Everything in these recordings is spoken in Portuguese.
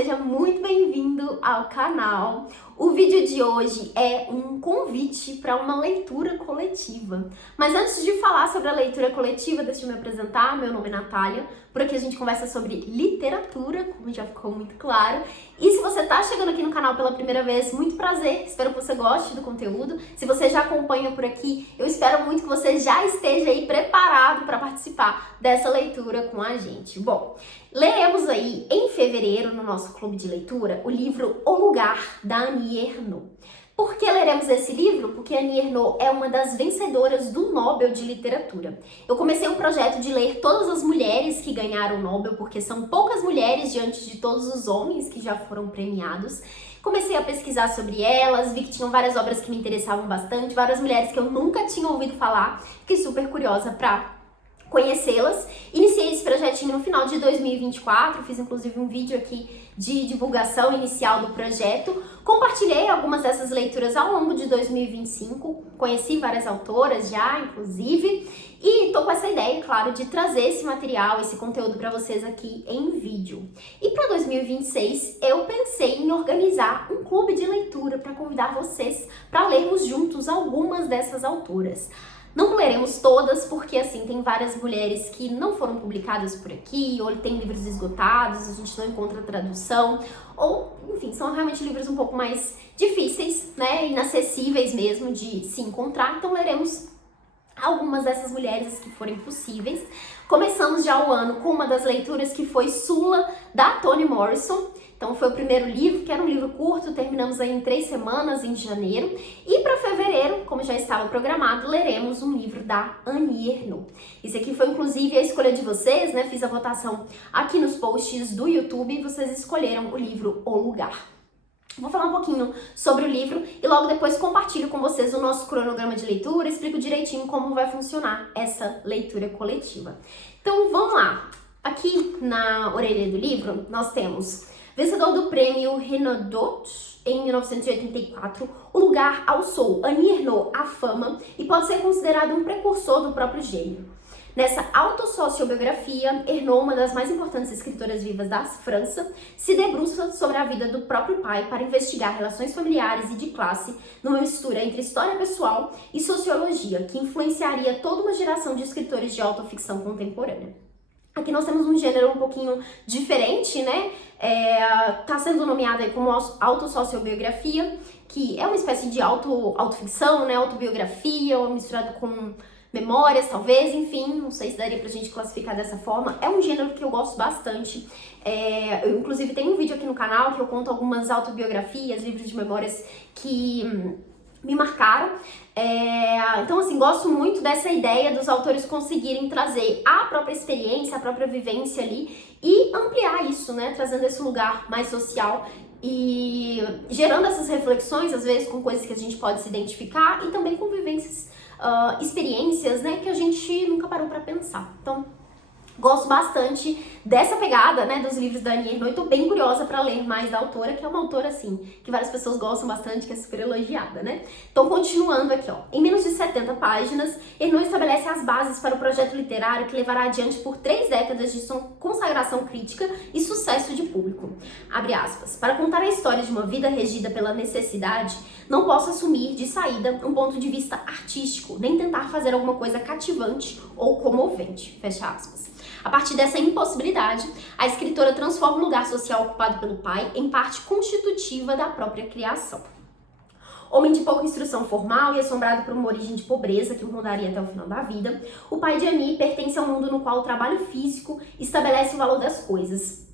seja muito bem-vindo ao canal. O vídeo de hoje é um convite para uma leitura coletiva. Mas antes de falar sobre a leitura coletiva, deixa eu me apresentar. Meu nome é Natália. Por aqui a gente conversa sobre literatura, como já ficou muito claro. E se você está chegando aqui no canal pela primeira vez, muito prazer. Espero que você goste do conteúdo. Se você já acompanha por aqui, eu espero muito que você já esteja aí preparado para participar dessa leitura com a gente. Bom, leremos aí em fevereiro, no nosso clube de leitura, o livro O Lugar, da Annie Ernaux. Por que leremos esse livro? Porque Annie Ernaux é uma das vencedoras do Nobel de Literatura. Eu comecei um projeto de ler todas as mulheres que ganharam o Nobel, porque são poucas mulheres diante de todos os homens que já foram premiados. Comecei a pesquisar sobre elas, vi que tinham várias obras que me interessavam bastante, várias mulheres que eu nunca tinha ouvido falar. Fiquei super curiosa para conhecê-las. Iniciei esse projetinho no final de 2024, fiz inclusive um vídeo aqui de divulgação inicial do projeto. Compartilhei algumas dessas leituras ao longo de 2025, conheci várias autoras já, inclusive, e tô com essa ideia, claro, de trazer esse material, esse conteúdo para vocês aqui em vídeo. E para 2026, eu pensei em organizar um clube de leitura para convidar vocês para lermos juntos algumas dessas autoras. Não leremos todas, porque assim, tem várias mulheres que não foram publicadas por aqui, ou tem livros esgotados, a gente não encontra tradução, ou, enfim, são realmente livros um pouco mais difíceis, né, inacessíveis mesmo de se encontrar, então leremos algumas dessas mulheres que forem possíveis. Começamos já o ano com uma das leituras que foi Sula, da Toni Morrison. Então foi o primeiro livro, que era um livro curto, terminamos aí em 3 semanas, em janeiro. E para fevereiro, como já estava programado, leremos um livro da Annie Ernaux. Esse aqui foi inclusive a escolha de vocês, né? Fiz a votação aqui nos posts do YouTube e vocês escolheram o livro O Lugar. Vou falar um pouquinho sobre o livro e logo depois compartilho com vocês o nosso cronograma de leitura, explico direitinho como vai funcionar essa leitura coletiva. Então vamos lá. Aqui na orelha do livro nós temos vencedor do prêmio Renaudot em 1984, O Lugar ao Sol, Annie Ernaux, a fama, e pode ser considerado um precursor do próprio gênero. Nessa autossociobiografia, Ernaux, uma das mais importantes escritoras vivas da França, se debruça sobre a vida do próprio pai para investigar relações familiares e de classe numa mistura entre história pessoal e sociologia, que influenciaria toda uma geração de escritores de autoficção contemporânea. Aqui nós temos um gênero um pouquinho diferente, né? Tá sendo nomeada aí como autossociobiografia, que é uma espécie de autoficção, né? Autobiografia, ou misturado com memórias, talvez, enfim, não sei se daria pra gente classificar dessa forma. É um gênero que eu gosto bastante. Eu, inclusive, tenho um vídeo aqui no canal que eu conto algumas autobiografias, livros de memórias que me marcaram. Então, assim, gosto muito dessa ideia dos autores conseguirem trazer a própria experiência, a própria vivência ali e ampliar isso, né? Trazendo esse lugar mais social e gerando essas reflexões, às vezes, com coisas que a gente pode se identificar e também com vivências, experiências, né, que a gente nunca parou pra pensar. Então, gosto bastante dessa pegada, né, dos livros da Annie Ernaux e tô bem curiosa pra ler mais da autora, que é uma autora, assim, que várias pessoas gostam bastante, que é super elogiada, né? Então, continuando aqui, ó. Em menos de 70 páginas, Ernaux estabelece as bases para o projeto literário que levará adiante por 3 décadas de sua consagração crítica e sucesso de público. Abre aspas. Para contar a história de uma vida regida pela necessidade, não posso assumir de saída um ponto de vista artístico, nem tentar fazer alguma coisa cativante ou comovente. Fecha aspas. A partir dessa impossibilidade, a escritora transforma o lugar social ocupado pelo pai em parte constitutiva da própria criação. Homem de pouca instrução formal e assombrado por uma origem de pobreza que o rondaria até o final da vida, o pai de Annie pertence a um mundo no qual o trabalho físico estabelece o valor das coisas,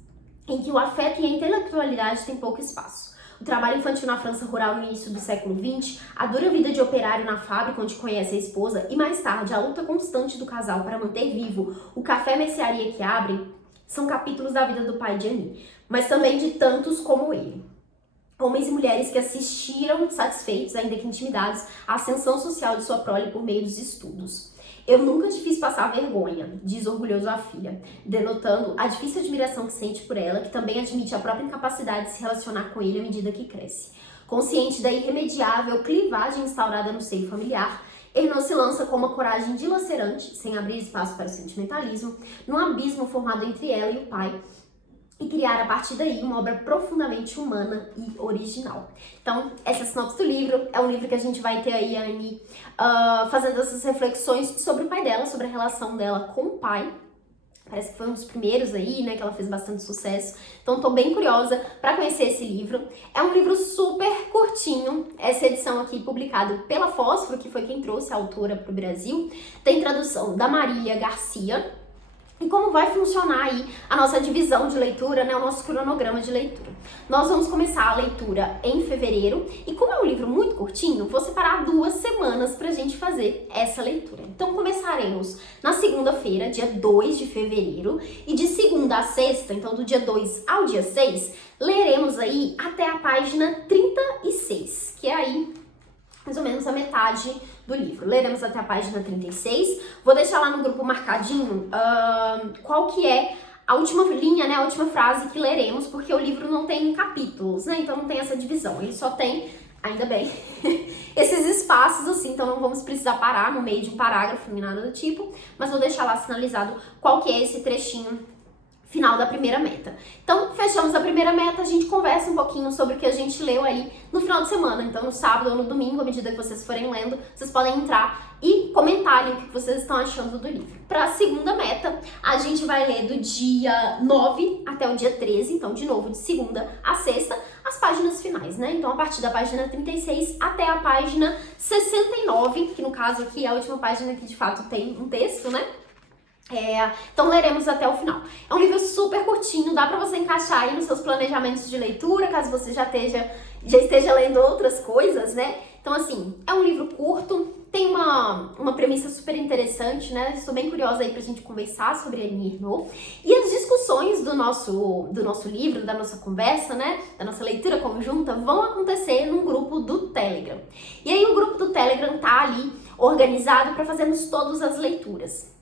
em que o afeto e a intelectualidade têm pouco espaço. O trabalho infantil na França rural no início do século XX, a dura vida de operário na fábrica onde conhece a esposa e mais tarde a luta constante do casal para manter vivo o café-mercearia que abre, são capítulos da vida do pai de Annie, mas também de tantos como ele. Homens e mulheres que assistiram satisfeitos, ainda que intimidados, à ascensão social de sua prole por meio dos estudos. Eu nunca te fiz passar vergonha, diz orgulhoso à filha, denotando a difícil admiração que sente por ela, que também admite a própria incapacidade de se relacionar com ele à medida que cresce. Consciente da irremediável clivagem instaurada no seio familiar, Ernaux se lança com uma coragem dilacerante, sem abrir espaço para o sentimentalismo, num abismo formado entre ela e o pai, e criar a partir daí uma obra profundamente humana e original. Então, essa é a sinopse do livro. É um livro que a gente vai ter aí a Annie fazendo essas reflexões sobre o pai dela, sobre a relação dela com o pai. Parece que foi um dos primeiros aí, né, que ela fez bastante sucesso. Então, tô bem curiosa para conhecer esse livro. É um livro super curtinho. Essa edição aqui publicada pela Fósforo, que foi quem trouxe a autora pro Brasil. Tem tradução da Marília Garcia. E como vai funcionar aí a nossa divisão de leitura, né, o nosso cronograma de leitura. Nós vamos começar a leitura em fevereiro e como é um livro muito curtinho, vou separar 2 semanas pra gente fazer essa leitura. Então começaremos na segunda-feira, dia 2 de fevereiro, e de segunda a sexta, então do dia 2 ao dia 6, leremos aí até a página 36, que é aí mais ou menos a metade do livro. Leremos até a página 36. Vou deixar lá no grupo marcadinho qual que é a última linha, né, a última frase que leremos, porque o livro não tem capítulos, né, então não tem essa divisão. Ele só tem, ainda bem, esses espaços assim, então não vamos precisar parar no meio de um parágrafo nem nada do tipo, mas vou deixar lá sinalizado qual que é esse trechinho final da primeira meta. Então, fechamos a primeira meta, a gente conversa um pouquinho sobre o que a gente leu aí no final de semana. Então, no sábado ou no domingo, à medida que vocês forem lendo, vocês podem entrar e comentar ali o que vocês estão achando do livro. Para a segunda meta, a gente vai ler do dia 9 até o dia 13, então, de novo, de segunda a sexta, as páginas finais, né? Então, a partir da página 36 até a página 69, que no caso aqui é a última página que de fato tem um texto, né? Então leremos até o final. É um livro super curtinho, dá pra você encaixar aí nos seus planejamentos de leitura, caso você já esteja lendo outras coisas, né? Então assim, é um livro curto, tem uma premissa super interessante, né? Estou bem curiosa aí pra gente conversar sobre Annie Ernaux. E as discussões do nosso livro, da nossa conversa, né? Da nossa leitura conjunta, vão acontecer num grupo do Telegram. E aí o grupo do Telegram tá ali organizado para fazermos todas as leituras.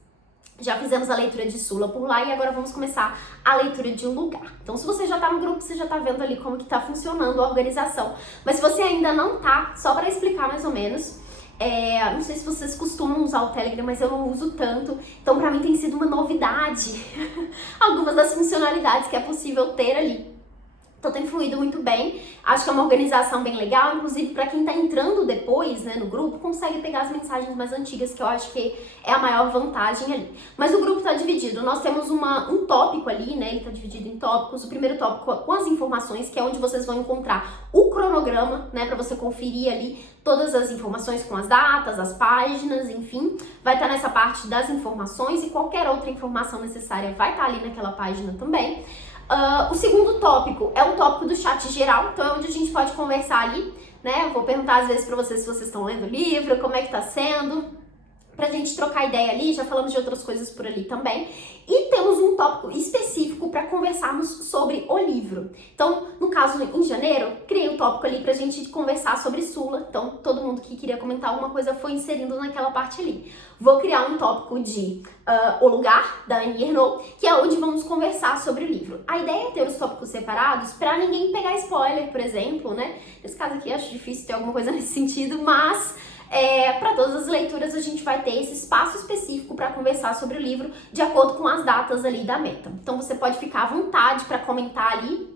Já fizemos a leitura de Sula por lá e agora vamos começar a leitura de Um Lugar. Então, se você já tá no grupo, você já tá vendo ali como que tá funcionando a organização. Mas se você ainda não tá, só para explicar mais ou menos, não sei se vocês costumam usar o Telegram, mas eu não uso tanto. Então, pra mim tem sido uma novidade algumas das funcionalidades que é possível ter ali. Então tem fluído muito bem, acho que é uma organização bem legal, inclusive para quem tá entrando depois, né, no grupo, consegue pegar as mensagens mais antigas, que eu acho que é a maior vantagem ali. Mas o grupo tá dividido, nós temos um tópico ali, né, ele tá dividido em tópicos, o primeiro tópico com as informações, que é onde vocês vão encontrar o cronograma, né, para você conferir ali todas as informações com as datas, as páginas, enfim, vai estar nessa parte das informações e qualquer outra informação necessária vai estar ali naquela página também. O segundo tópico é o tópico do chat geral, então é onde a gente pode conversar ali, né? Eu vou perguntar às vezes pra vocês se vocês estão lendo o livro, como é que tá sendo, pra gente trocar ideia ali, já falamos de outras coisas por ali também. E temos um tópico específico para conversarmos sobre o livro. Então, no caso, em janeiro, criei um tópico ali pra gente conversar sobre Sula. Então, todo mundo que queria comentar alguma coisa foi inserindo naquela parte ali. Vou criar um tópico de O Lugar, da Annie Ernaux, que é onde vamos conversar sobre o livro. A ideia é ter os tópicos separados pra ninguém pegar spoiler, por exemplo, né? Nesse caso aqui, acho difícil ter alguma coisa nesse sentido, mas para todas as leituras a gente vai ter esse espaço específico para conversar sobre o livro de acordo com as datas ali da meta. Então você pode ficar à vontade para comentar ali,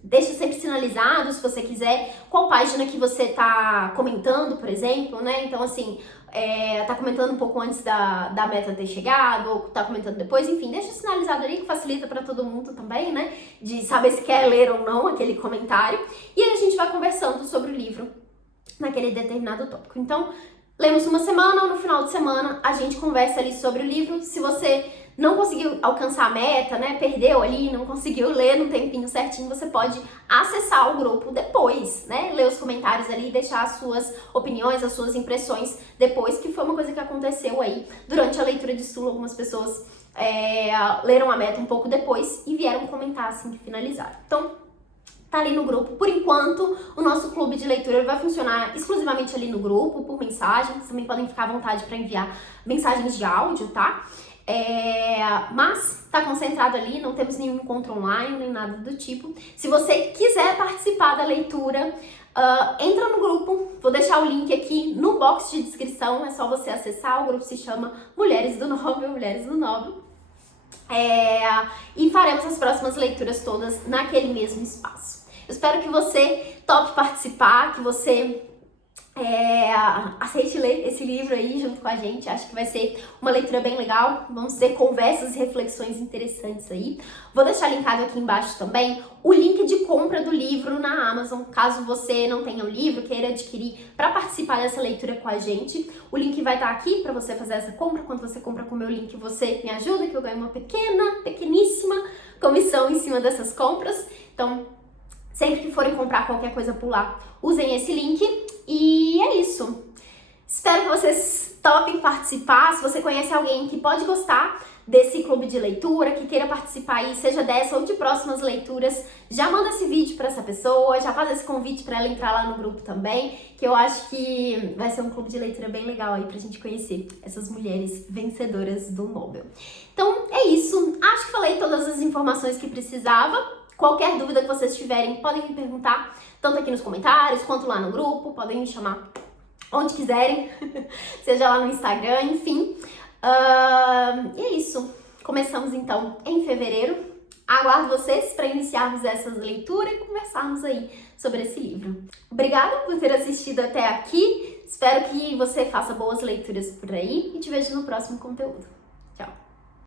deixa sempre sinalizado se você quiser qual página que você tá comentando, por exemplo, né? Então assim, tá comentando um pouco antes da meta ter chegado, ou tá comentando depois, enfim, deixa sinalizado ali que facilita para todo mundo também, né? De saber se quer ler ou não aquele comentário. E aí a gente vai conversando sobre o livro naquele determinado tópico. Então, lemos uma semana, no final de semana a gente conversa ali sobre o livro. Se você não conseguiu alcançar a meta, né, perdeu ali, não conseguiu ler no tempinho certinho, você pode acessar o grupo depois, né, ler os comentários ali, deixar as suas opiniões, as suas impressões depois, que foi uma coisa que aconteceu aí durante a leitura de Sula. Algumas pessoas leram a meta um pouco depois e vieram comentar assim que finalizaram. Então, tá ali no grupo. Por enquanto, o nosso clube de leitura vai funcionar exclusivamente ali no grupo, por mensagem. Vocês também podem ficar à vontade para enviar mensagens de áudio, tá? Mas tá concentrado ali, não temos nenhum encontro online, nem nada do tipo. Se você quiser participar da leitura, entra no grupo. Vou deixar o link aqui no box de descrição, é só você acessar. O grupo se chama Mulheres do Nobre, Mulheres do Nobre. E faremos as próximas leituras todas naquele mesmo espaço. Eu espero que você tope participar, que você aceite ler esse livro aí junto com a gente. Acho que vai ser uma leitura bem legal. Vamos ter conversas e reflexões interessantes aí. Vou deixar linkado aqui embaixo também o link de compra do livro na Amazon, caso você não tenha o livro, queira adquirir para participar dessa leitura com a gente. O link vai estar aqui para você fazer essa compra. Quando você compra com o meu link, você me ajuda, que eu ganho uma pequeníssima comissão em cima dessas compras. Então, sempre que forem comprar qualquer coisa por lá, usem esse link. E é isso. Espero que vocês topem participar. Se você conhece alguém que pode gostar desse clube de leitura, que queira participar aí, seja dessa ou de próximas leituras, já manda esse vídeo para essa pessoa, já faz esse convite para ela entrar lá no grupo também, que eu acho que vai ser um clube de leitura bem legal aí pra gente conhecer essas mulheres vencedoras do Nobel. Então é isso. Acho que falei todas as informações que precisava. Qualquer dúvida que vocês tiverem, podem me perguntar, tanto aqui nos comentários, quanto lá no grupo, podem me chamar onde quiserem, seja lá no Instagram, enfim. E é isso. Começamos então em fevereiro. Aguardo vocês para iniciarmos essa leitura e conversarmos aí sobre esse livro. Obrigada por ter assistido até aqui. Espero que você faça boas leituras por aí e te vejo no próximo conteúdo.